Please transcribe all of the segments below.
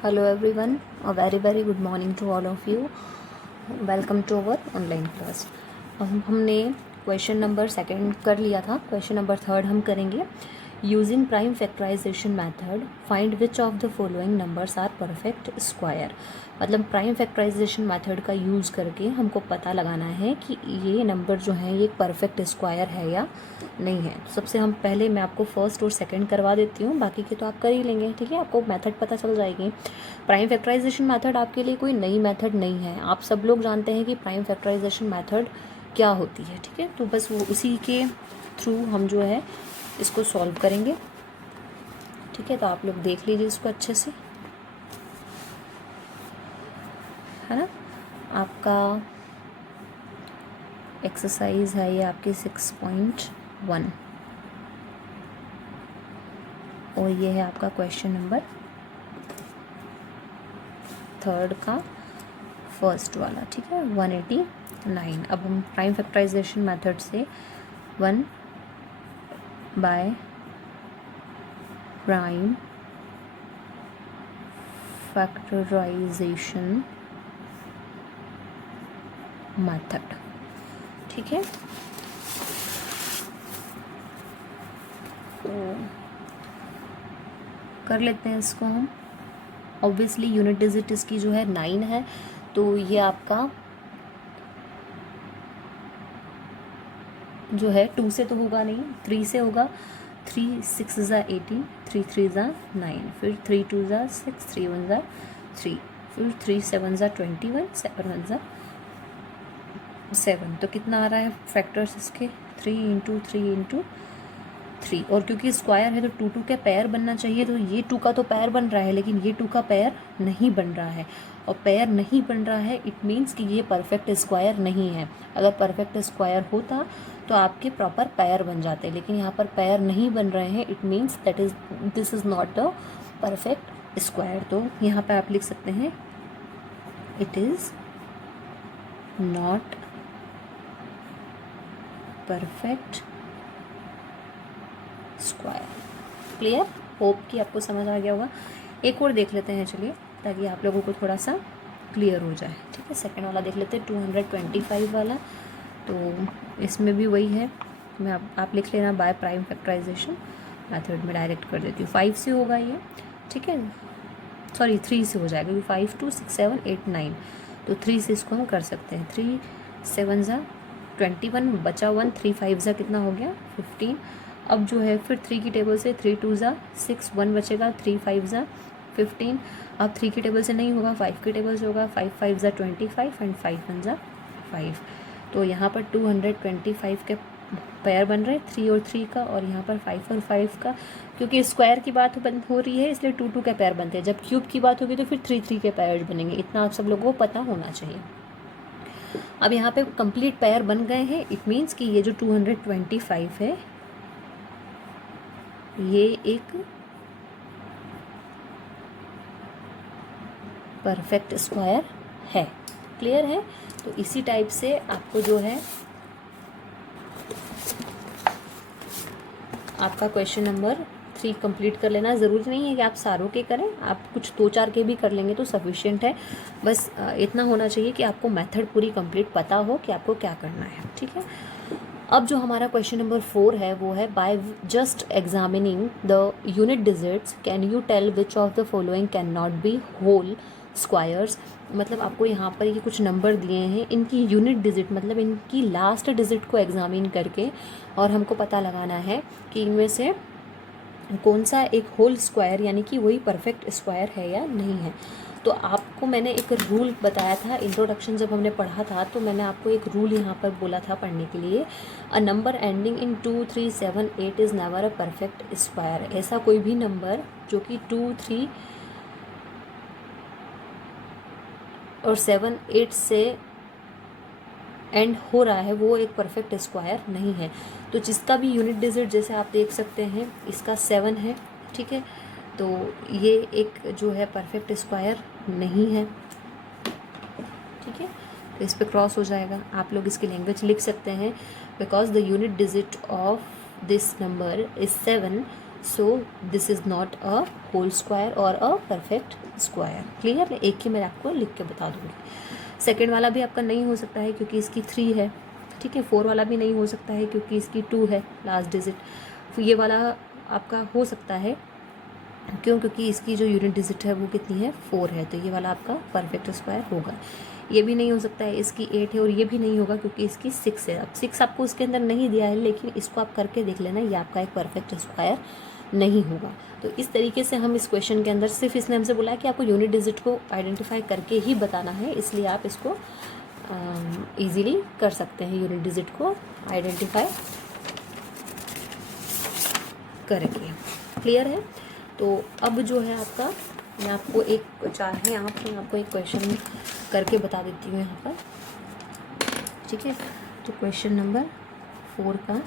Hello everyone, a very good morning to all of you. Welcome to our online class. अब हमने question number second कर लिया था, question number third हम करेंगे। Using prime factorisation method find which of the following numbers are perfect square. मतलब prime factorisation method का use करके हमको पता लगाना है कि ये नंबर जो है ये परफेक्ट स्क्वायर है या नहीं है। सबसे हम पहले मैं आपको फर्स्ट और सेकंड करवा देती हूँ, बाकी के तो आप कर ही लेंगे, ठीक है। आपको मेथड पता चल जाएगी। प्राइम फैक्टराइजेशन मेथड आपके लिए कोई नई मेथड नहीं है, आप सब लोग जानते हैं कि प्राइम फैक्टराइजेशन मेथड क्या होती है, ठीक है। तो बस वो उसी के थ्रू हम जो है इसको सॉल्व करेंगे, ठीक है। तो आप लोग देख लीजिए इसको अच्छे से, है ना। आपका एक्सरसाइज है ये आपकी 6.1 और ये है आपका क्वेश्चन नंबर थर्ड का फर्स्ट वाला, ठीक है। 189। अब हम प्राइम फैक्टराइजेशन मेथड से 1 बाय प्राइम फैक्टराइजेशन मेथड, ठीक है। तो कर लेते हैं इसको हम। ऑब्वियसली यूनिट डिजिट इसकी जो है 9 है, तो ये आपका जो है 2 से तो होगा नहीं, 3 से होगा। 3 6 ज़ा 18, 3 3 ज़ा 9, फिर 3 2 ज़ा 6, 3 1 ज़ा 3, फिर 3 7 ज़ा 21, 7 1 ज़ा 7। तो कितना आ रहा है फैक्टर्स इसके? 3 इंटू 3 इंटू 3। और क्योंकि स्क्वायर है तो 2 2 के पेयर बनना चाहिए, तो ये 2 का तो पेयर बन रहा है, लेकिन ये 2 का पेयर नहीं बन रहा है। और पेयर नहीं बन रहा है, इट मीन्स कि ये परफेक्ट स्क्वायर नहीं है। अगर परफेक्ट स्क्वायर होता तो आपके प्रॉपर पेयर बन जाते, लेकिन यहाँ पर पेयर नहीं बन रहे हैं। It means that is this is not a perfect square. तो यहाँ पर आप लिख सकते हैं it is not perfect square. Clear? Hope कि आपको समझ आ गया होगा। एक और देख लेते हैं चलिए, ताकि आप लोगों को थोड़ा सा क्लियर हो जाए, ठीक है। सेकंड वाला देख लेते हैं, 225 वाला। तो इसमें भी वही है, मैं आप लिख लेना बाय प्राइम फैक्टराइजेशन मेथड में डायरेक्ट कर देती हूँ। 5 से होगा ये, ठीक है। सॉरी 3 से हो जाएगा, क्योंकि 5 2 6 7 8 9, तो 3 से इसको हम कर सकते हैं। 3 7 ज़ा 21, बचा 1, 3 5 ज़ा कितना हो गया 15। अब जो है फिर 3 की टेबल से 3 2 ज़ा 6, 1 बचेगा, 3 5 ज़ा 15। अब 3 की टेबल से नहीं होगा, 5 की टेबल से होगा, 5 5 ज़ा 25 एंड 5 1 ज़ा 5। तो यहाँ पर 225 के पेयर बन रहे, 3 और 3 का, और यहाँ पर 5 और 5 का। क्योंकि स्क्वायर की बात हो रही है, इसलिए 2 2 के पेयर बनते हैं। जब क्यूब की बात होगी तो फिर 3 3 के पेयर बनेंगे। इतना आप सब लोगों को पता होना चाहिए। अब यहाँ पे कंप्लीट पेयर बन गए हैं। इट मीन्स कि ये जो 225 है ये एक परफेक्ट स्क्वायर है। क्लियर है? तो इसी टाइप से आपको जो है आपका क्वेश्चन नंबर 3 कंप्लीट कर लेना। ज़रूरी नहीं है कि आप सारों के करें, आप कुछ 2 4 के भी कर लेंगे तो सफिशिएंट है। बस इतना होना चाहिए कि आपको मेथड पूरी कंप्लीट पता हो कि आपको क्या करना है, ठीक है। अब जो हमारा क्वेश्चन नंबर 4 है वो है by just examining the unit digits can you tell which of the following can not be whole squares. मतलब आपको यहाँ पर ये कुछ नंबर दिए हैं, इनकी यूनिट डिजिट मतलब इनकी लास्ट डिजिट को एग्जामिन करके और हमको पता लगाना है कि इनमें से कौन सा एक होल स्क्वायर यानी कि वही परफेक्ट स्क्वायर है या नहीं है। तो आपको मैंने एक रूल बताया था इंट्रोडक्शन जब हमने पढ़ा था, तो मैंने आपको एक रूल यहाँ पर बोला था पढ़ने के लिए, a number ending in 2 3 7 8 is never a perfect square. ऐसा कोई भी नंबर जो कि 2 3 और 7 8 से एंड हो रहा है वो एक परफेक्ट स्क्वायर नहीं है। तो जिसका भी यूनिट डिजिट जैसे आप देख सकते हैं इसका 7 है, ठीक है। तो ये एक जो है परफेक्ट स्क्वायर नहीं है, ठीक है। तो इस पे क्रॉस हो जाएगा। आप लोग इसकी लैंग्वेज लिख सकते हैं, because the unit digit of this number is 7 so this is not a whole square और अ परफेक्ट स्क्वायर। क्लियर? एक ही मैं आपको लिख के बता दूँगी। सेकेंड वाला भी आपका नहीं हो सकता है क्योंकि इसकी 3 है, ठीक है। 4 वाला भी नहीं हो सकता है क्योंकि इसकी 2 है लास्ट डिजिट। ये वाला आपका हो सकता है क्योंकि इसकी जो यूनिट डिजिट है वो कितनी है, 4 है, तो ये वाला आपका परफेक्ट स्क्वायर होगा। ये भी नहीं हो सकता है, इसकी 8 है, और ये भी नहीं होगा क्योंकि इसकी 6 है। अब 6 आपको उसके अंदर नहीं दिया है, लेकिन इसको आप करके देख लेना, ये आपका एक परफेक्ट स्क्वायर नहीं होगा। तो इस तरीके से हम इस क्वेश्चन के अंदर सिर्फ इसने हमसे बोला है कि आपको यूनिट डिजिट को आइडेंटिफाई करके ही बताना है, इसलिए आप इसको ईजिली कर सकते हैं यूनिट डिजिट को आइडेंटिफाई करके। क्लियर है? तो अब जो है आपका, मैं आपको एक चाहे यहाँ पर मैं आपको एक क्वेश्चन करके बता देती हूँ यहाँ पर, ठीक है। तो क्वेश्चन नंबर 4 का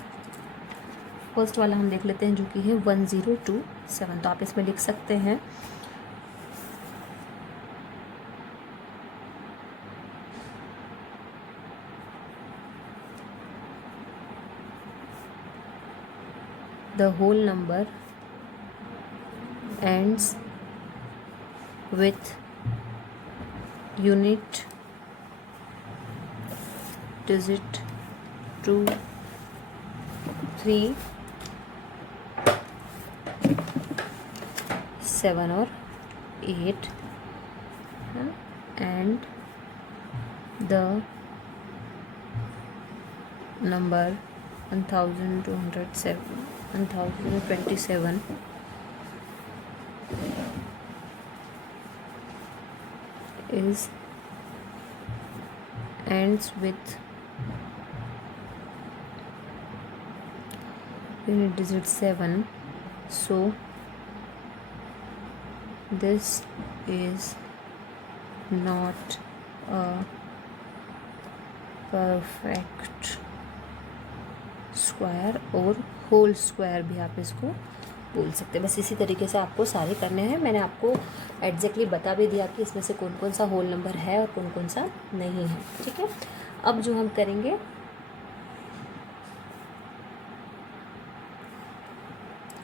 फर्स्ट वाला हम देख लेते हैं, जो कि है 1027। तो आप इसमें लिख सकते हैं the whole number ends with unit digit 2, 3, 7 और 8 and the number 1027 is ends with unit digit 7, so this is not a perfect square, और होल स्क्वायर भी आप इसको बोल सकते हैं। बस इसी तरीके से आपको सारे करने हैं। मैंने आपको एग्जैक्टली बता भी दिया कि इसमें से कौन कौन सा होल नंबर है और कौन कौन सा नहीं है, ठीक है। अब जो हम करेंगे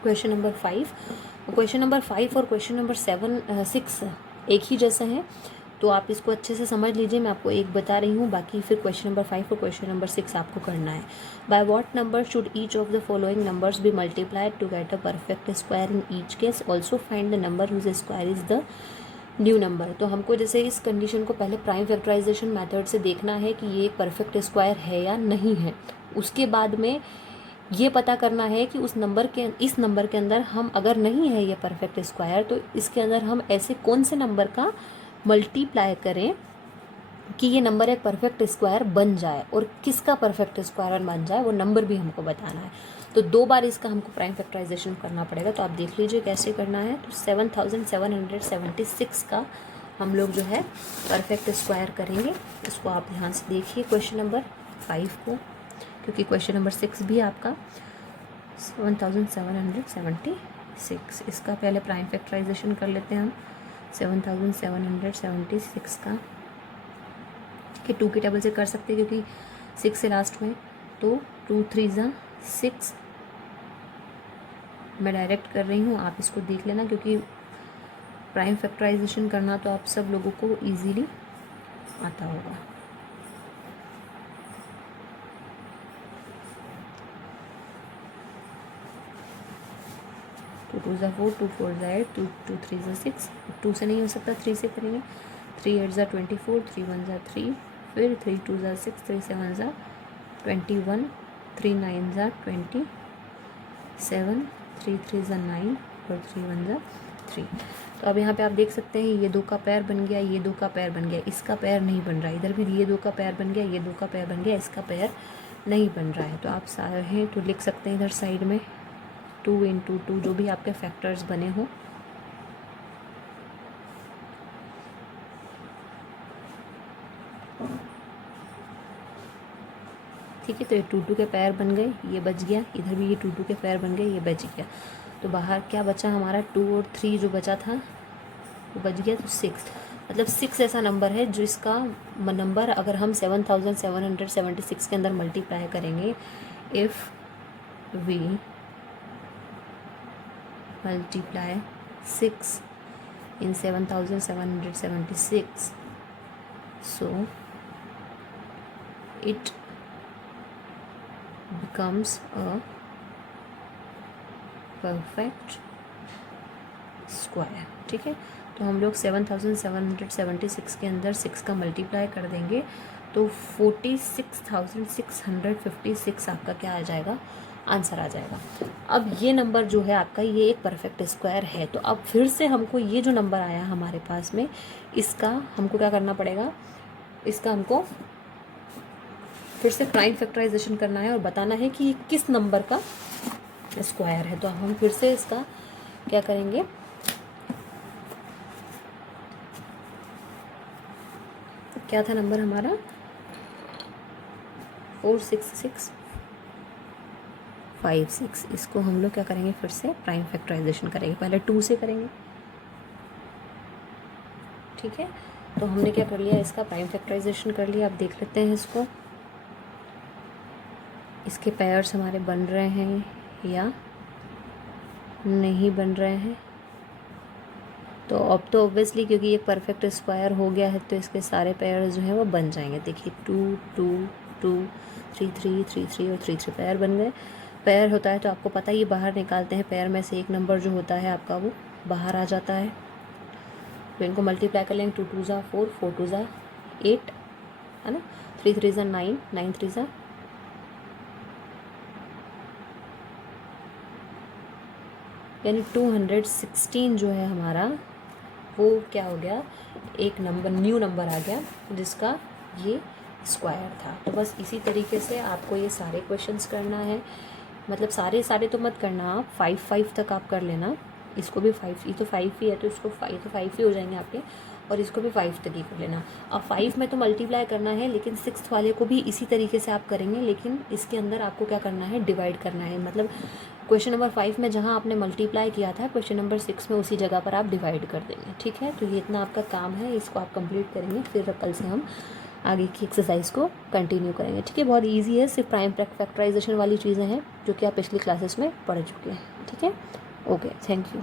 क्वेश्चन नंबर 5। क्वेश्चन नंबर 5 और क्वेश्चन नंबर 6 एक ही जैसे हैं, तो आप इसको अच्छे से समझ लीजिए। मैं आपको एक बता रही हूँ, बाकी फिर क्वेश्चन नंबर 5 और क्वेश्चन नंबर 6 आपको करना है। By what number should each of the following numbers be multiplied to get a perfect square in each case, also find the number whose square is the new number. तो हमको जैसे इस condition को पहले prime factorisation method से देखना है कि ये एक परफेक्ट स्क्वायर है या नहीं है। उसके बाद में ये पता करना है कि इस नंबर के अंदर हम अगर नहीं है ये परफेक्ट स्क्वायर, तो इसके अंदर हम ऐसे कौन से नंबर का मल्टीप्लाई करें कि ये नंबर एक परफेक्ट स्क्वायर बन जाए, और किसका परफेक्ट स्क्वायर बन जाए वो नंबर भी हमको बताना है। तो 2 बार इसका हमको प्राइम फैक्टराइजेशन करना पड़ेगा। तो आप देख लीजिए कैसे करना है। तो 7776 का हम लोग जो है परफेक्ट स्क्वायर करेंगे। इसको आप ध्यान से देखिए क्वेश्चन नंबर 5 को, क्योंकि क्वेश्चन नंबर 6 भी आपका 7776। इसका पहले प्राइम फैक्टराइजेशन कर लेते हैं हम 7776 का, ठीक है। 2 के टेबल से कर सकते हैं क्योंकि 6 से लास्ट में, तो 2 3 ज़ा 6 मैं डायरेक्ट कर रही हूँ, आप इसको देख लेना, क्योंकि प्राइम फैक्टराइजेशन करना तो आप सब लोगों को इजीली आता होगा। टू 2 ज़ा 4, 2 4 ज़ा 8, 2 3 ज़ा 6, 2 से नहीं हो सकता, 3 से करेंगे। 3 8 ज़ा 24, 3 1 ज़ा 3, फिर 3 2 ज़ा 6, 3 7 ज़ा 21, 3 9 ज़ा 27, 3 3 ज़ा 9 और 3 1 ज़ा 3। तो अब यहाँ पे आप देख सकते हैं ये 2 का पैर बन गया, ये 2 का पैर बन गया, इसका पैर नहीं बन रहा है। इधर भी ये 2 का पैर बन गया, ये 2 का पैर बन गया, इसका पैर नहीं बन रहा है। तो आप चाहें तो लिख सकते हैं इधर साइड में 2 × 2 जो भी आपके फैक्टर्स बने हों, ठीक है। तो ये 2 2 के पैर बन गए, ये बच गया। इधर भी ये 2 2 के पैर बन गए, ये बच गया। तो बाहर क्या बचा हमारा, 2 और 3 जो बचा था वो बच गया। तो 6, मतलब 6 ऐसा नंबर है जो इसका नंबर अगर हम 7776 के अंदर मल्टीप्लाई करेंगे, if we multiply 6 in 7776, so it becomes a perfect square. ठीक है, तो हम लोग 7776 के अंदर 6 का मल्टीप्लाई कर देंगे तो 46,656 आपका क्या आ जाएगा, आंसर आ जाएगा। अब ये नंबर जो है आपका, ये एक परफेक्ट स्क्वायर है। तो अब फिर से हमको ये जो नंबर आया हमारे पास में, इसका हमको क्या करना पड़ेगा, इसका हमको फिर से प्राइम फैक्टराइजेशन करना है और बताना है कि ये किस नंबर का स्क्वायर है। तो हम फिर से इसका क्या करेंगे, क्या था नंबर हमारा, 46656। इसको हम लोग क्या करेंगे, फिर से प्राइम फैक्टराइजेशन करेंगे। पहले 2 से करेंगे, ठीक है। तो हमने क्या कर लिया, इसका प्राइम फैक्टराइजेशन कर लिया। अब देख लेते हैं इसको, इसके पेयर्स हमारे बन रहे हैं या नहीं बन रहे हैं। तो अब तो ऑब्वियसली क्योंकि ये परफेक्ट स्क्वायर हो गया है तो इसके सारे पेयर जो हैं वो बन जाएंगे। देखिए 2 2 2 3 3 3 3 और 3 3 पेयर बन गए। पेयर होता है तो आपको पता ही, बाहर निकालते हैं पेयर में से एक नंबर जो होता है आपका वो बाहर आ जाता है। तो इनको मल्टीप्लाई कर लेंगे, 2 2 ज़ा 4, 4 2 ज़ा 8, है ना, 3 3 ज़ा 9, 9 3 ज़ा, यानी 216 जो है हमारा वो क्या हो गया, एक नंबर, न्यू नंबर आ गया जिसका ये स्क्वायर था। तो बस इसी तरीके से आपको ये सारे क्वेश्चंस करना है। मतलब सारे तो मत करना आप, 5 तक आप कर लेना। इसको भी 5, ये तो 5 ही है तो इसको 5 तो 5 ही हो जाएंगे आपके, और इसको भी 5 तक ही कर लेना। अब 5 में तो मल्टीप्लाई करना है, लेकिन 6th वाले को भी इसी तरीके से आप करेंगे, लेकिन इसके अंदर आपको क्या करना है, डिवाइड करना है। मतलब क्वेश्चन नंबर 5 में जहाँ आपने मल्टीप्लाई किया था, क्वेश्चन नंबर 6 में उसी जगह पर आप डिवाइड कर देंगे। ठीक है, तो ये इतना आपका काम है, इसको आप कंप्लीट करेंगे, फिर कल से हम आगे की एक्सरसाइज को कंटिन्यू करेंगे। ठीक है, बहुत इजी है, सिर्फ प्राइम फैक्टराइजेशन वाली चीज़ें हैं जो कि आप पिछली क्लासेस में पढ़ चुके हैं। ठीक है, ओके, थैंक यू।